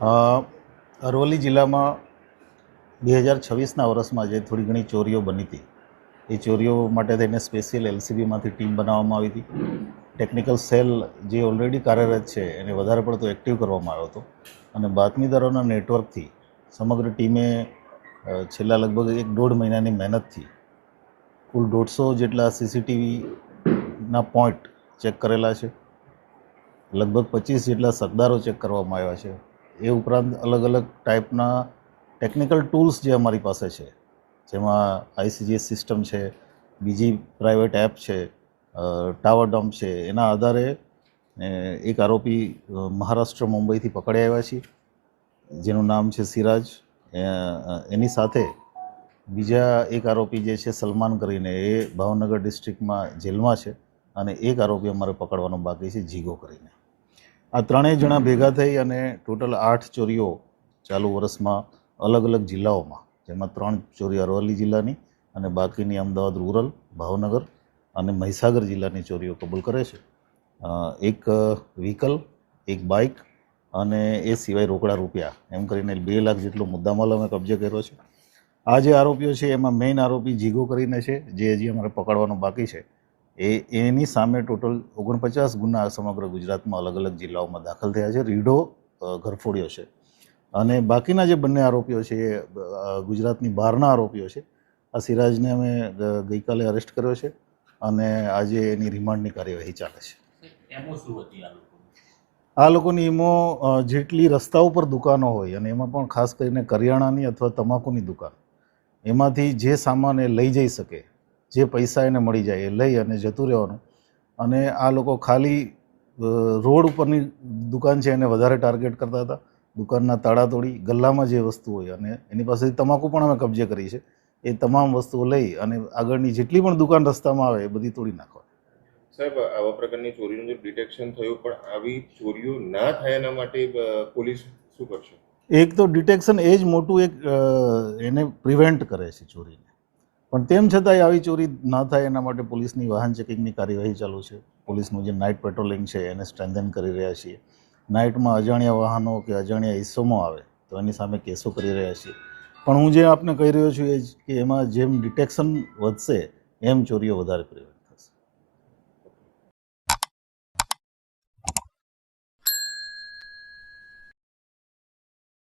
અ, અરવલ્લી જિલ્લામાં 2026ના વર્ષમાં જે થોડી ઘણી ચોરીઓ બની હતી એ ચોરીઓ માટે થઈને સ્પેશિયલ એલસીબીમાંથી ટીમ બનાવવામાં આવી હતી. ટેકનિકલ સેલ જે ઓલરેડી કાર્યરત છે એને વધારે પડતો એક્ટિવ કરવામાં આવ્યો હતો અને બાતમીદારોના નેટવર્કથી સમગ્ર ટીમે છેલ્લા લગભગ 1-1.5 મહિનાની મહેનતથી કુલ 150 જેટલા સીસીટીવીના પોઈન્ટ ચેક કરેલા છે. લગભગ 25 જેટલા સરદારો ચેક કરવામાં આવ્યા છે. એ ઉપરાંત અલગ અલગ ટાઈપના ટેકનિકલ ટૂલ્સ જે અમારી પાસે છે, જેમાં આઈસીજીએસ સિસ્ટમ છે, બીજી પ્રાઇવેટ એપ છે, ટાવર ડમ્પ છે, એના આધારે એક આરોપી મહારાષ્ટ્ર મુંબઈથી પકડી આવ્યા છીએ, જેનું નામ છે સિરાજ. એની સાથે બીજા એક આરોપી જે છે સલમાન કરીને, એ ભાવનગર ડિસ્ટ્રિક્ટમાં જેલમાં છે, અને એક આરોપી અમારે પકડવાનો બાકી છે જીગો કરીને. આ ત્રણેય જણા ભેગા થઈ અને ટોટલ 8 ચોરીઓ ચાલુ વર્ષમાં અલગ અલગ જિલ્લાઓમાં, જેમાં 3 ચોરી અરવલ્લી જિલ્લાની અને બાકીની અમદાવાદ રૂરલ, ભાવનગર અને મહીસાગર જિલ્લાની ચોરીઓ કબૂલ કરે છે. એક વ્હીકલ, એક બાઇક અને એ સિવાય રોકડા રૂપિયા એમ કરીને 2 લાખ જેટલો મુદ્દામાલ અમે કબજે કર્યો છે. આ જે આરોપીઓ છે એમાં મેઇન આરોપી જીગો કરીને છે, જે હજી અમારે પકડવાનો બાકી છે. એની સામે ટોટલ 49 ગુના સમગ્ર ગુજરાતમાં અલગ અલગ જિલ્લાઓમાં દાખલ થયા છે. રીઢો ઘરફોડ્યો છે. અને બાકીના જે બંને આરોપીઓ છે એ ગુજરાતની બહારના આરોપીઓ છે. આ સિરાજને અમે ગઈકાલે અરેસ્ટ કર્યો છે અને આજે એની રિમાન્ડની કાર્યવાહી ચાલે છે. આ લોકોની ઈમો જેટલી રસ્તા ઉપર દુકાનો હોય, અને એમાં પણ ખાસ કરીને કરિયાણાની અથવા તમાકુની દુકાન, એમાંથી જે સામાન એ લઈ જઈ શકે, જે પૈસા એને મળી જાય એ લઈ અને જતું રહેવાનું. અને આ લોકો ખાલી રોડ ઉપરની દુકાન છે એને વધારે ટાર્ગેટ કરતા હતા. દુકાનના તાળા તોડી, ગલ્લામાં જે વસ્તુ હોય, અને એની પાસેથી તમાકુ પણ અમે કબજે કરી છે. એ તમામ વસ્તુઓ લઈ અને આગળની જેટલી પણ દુકાન રસ્તામાં આવે એ બધી તોડી નાખવા. સાહેબ, આવા પ્રકારની ચોરીનું જે ડિટેક્શન થયું, પણ આવી ચોરીઓ ના થાય એના માટે પોલીસ શું કરશે? એક તો ડિટેક્શન એ જ મોટું એક એને પ્રિવેન્ટ કરે છે ચોરીને, પણ તેમ છતાંય આવી ચોરી ના થાય એના માટે પોલીસની વાહન ચેકિંગની કાર્યવાહી ચાલુ છે. પોલીસનું જે નાઇટ પેટ્રોલિંગ છે એને સ્ટ્રેન્થન કરી રહ્યા છીએ. નાઇટમાં અજાણ્યા વાહનો કે અજાણ્યા ઇસમો આવે તો એની સામે કેસો કરી રહ્યા છીએ. પણ હું જે આપને કહી રહ્યો છું એ જ કે એમાં જેમ ડિટેક્શન વધશે એમ ચોરીઓ વધારે પ્રિવેન્ટ